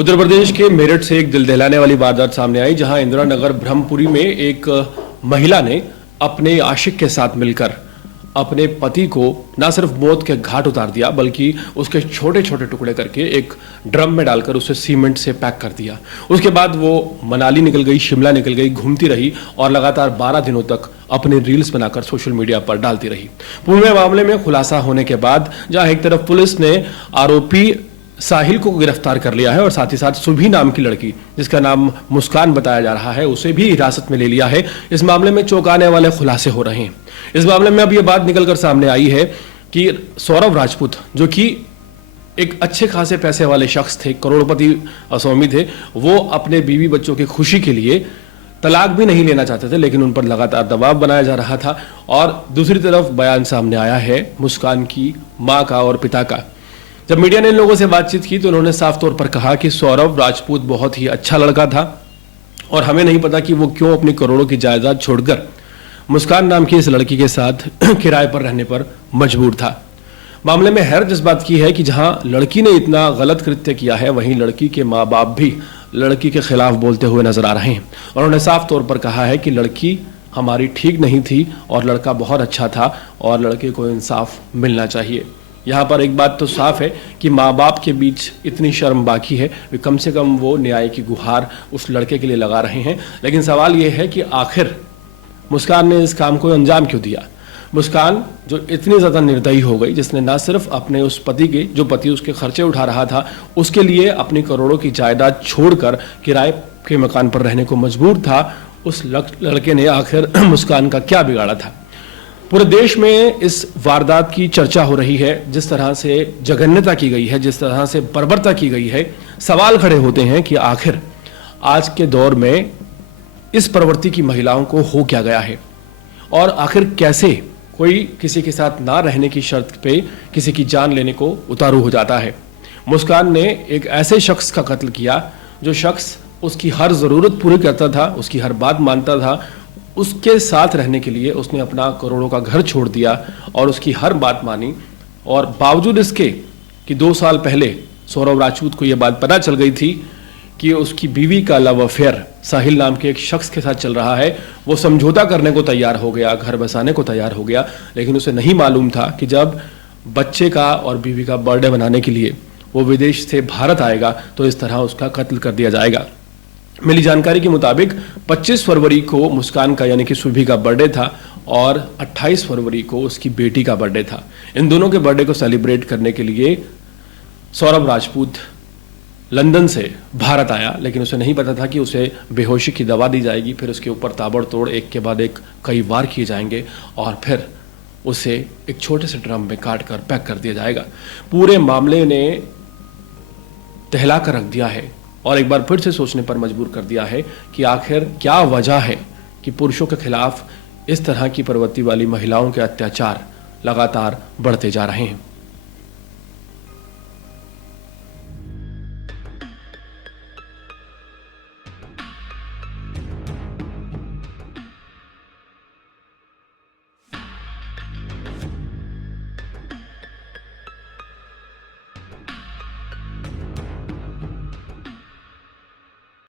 उत्तर प्रदेश के मेरठ से एक दिल दहलाने वाली वारदात सामने आई, जहां इंदिरा नगर ब्रह्मपुरी में एक महिला ने अपने आशिक के साथ मिलकर अपने पति को न सिर्फ मौत के घाट उतार दिया, बल्कि उसके छोटे छोटे टुकड़े करके एक ड्रम में डालकर उसे सीमेंट से पैक कर दिया। उसके बाद वो मनाली निकल गई, शिमला निकल गई, घूमती रही और लगातार 12 दिनों तक अपने रील्स बनाकर सोशल मीडिया पर डालती रही। पूरे मामले में खुलासा होने के बाद जहां एक तरफ पुलिस ने आरोपी साहिल को गिरफ्तार कर लिया है और साथ ही साथ सुभी नाम की लड़की, जिसका नाम मुस्कान बताया जा रहा है, उसे भी हिरासत में ले लिया है। इस मामले में चौंकाने वाले खुलासे हो रहे हैं। इस मामले में अब यह बात निकलकर सामने आई है कि सौरभ राजपूत, जो कि एक अच्छे खासे पैसे वाले शख्स थे, करोड़पति स्वामी थे, वो अपने बीवी बच्चों की खुशी के लिए तलाक भी नहीं लेना चाहते थे, लेकिन उन पर लगातार दबाव बनाया जा रहा था। और दूसरी तरफ बयान सामने आया है मुस्कान की मां का और पिता का। जब मीडिया ने इन लोगों से बातचीत की तो उन्होंने साफ तौर पर कहा कि सौरभ राजपूत बहुत ही अच्छा लड़का था और हमें नहीं पता कि वो क्यों अपनी करोड़ों की जायदाद छोड़कर मुस्कान नाम की इस लड़की के साथ किराए पर रहने पर मजबूर था। मामले में हैरत इस बात की है कि जहां लड़की ने इतना गलत कृत्य किया है, वहीं लड़की के माँ बाप भी लड़की के खिलाफ बोलते हुए नजर आ रहे हैं और उन्होंने साफ तौर पर कहा है कि लड़की हमारी ठीक नहीं थी और लड़का बहुत अच्छा था और लड़के को इंसाफ मिलना चाहिए। यहाँ पर एक बात तो साफ है कि माँ बाप के बीच इतनी शर्म बाकी है, वे कम से कम वो न्याय की गुहार उस लड़के के लिए लगा रहे हैं। लेकिन सवाल ये है कि आखिर मुस्कान ने इस काम को अंजाम क्यों दिया। मुस्कान जो इतनी ज़्यादा निर्दयी हो गई, जिसने ना सिर्फ अपने उस पति के, जो पति उसके खर्चे उठा रहा था, उसके लिए अपनी करोड़ों की जायदाद छोड़कर किराए के मकान पर रहने को मजबूर था, उस लड़के ने आखिर मुस्कान का क्या बिगाड़ा था। पूरे देश में इस वारदात की चर्चा हो रही है। जिस तरह से जघन्यता की गई है, जिस तरह से बर्बरता की गई है, सवाल खड़े होते हैं कि आखिर आज के दौर में इस प्रवृत्ति की महिलाओं को हो क्या गया है और आखिर कैसे कोई किसी के साथ ना रहने की शर्त पे किसी की जान लेने को उतारू हो जाता है। मुस्कान ने एक ऐसे शख्स का कत्ल किया जो शख्स उसकी हर ज़रूरत पूरी करता था, उसकी हर बात मानता था, उसके साथ रहने के लिए उसने अपना करोड़ों का घर छोड़ दिया और उसकी हर बात मानी। और बावजूद इसके कि 2 साल पहले सौरभ राजपूत को यह बात पता चल गई थी कि उसकी बीवी का लव अफेयर साहिल नाम के एक शख्स के साथ चल रहा है, वो समझौता करने को तैयार हो गया, घर बसाने को तैयार हो गया। लेकिन उसे नहीं मालूम था कि जब बच्चे का और बीवी का बर्थडे मनाने के लिए वो विदेश से भारत आएगा तो इस तरह उसका कत्ल कर दिया जाएगा। मिली जानकारी के मुताबिक 25 फरवरी को मुस्कान का यानी कि सुभी का बर्थडे था और 28 फरवरी को उसकी बेटी का बर्थडे था। इन दोनों के बर्थडे को सेलिब्रेट करने के लिए सौरभ राजपूत लंदन से भारत आया, लेकिन उसे नहीं पता था कि उसे बेहोशी की दवा दी जाएगी, फिर उसके ऊपर ताबड़तोड़ एक के बाद एक कई वार किए जाएंगे और फिर उसे एक छोटे से ड्रम में काट कर पैक कर दिया जाएगा। पूरे मामले ने दहला कर रख दिया है और एक बार फिर से सोचने पर मजबूर कर दिया है कि आखिर क्या वजह है कि पुरुषों के खिलाफ इस तरह की प्रवृत्ति वाली महिलाओं के अत्याचार लगातार बढ़ते जा रहे हैं।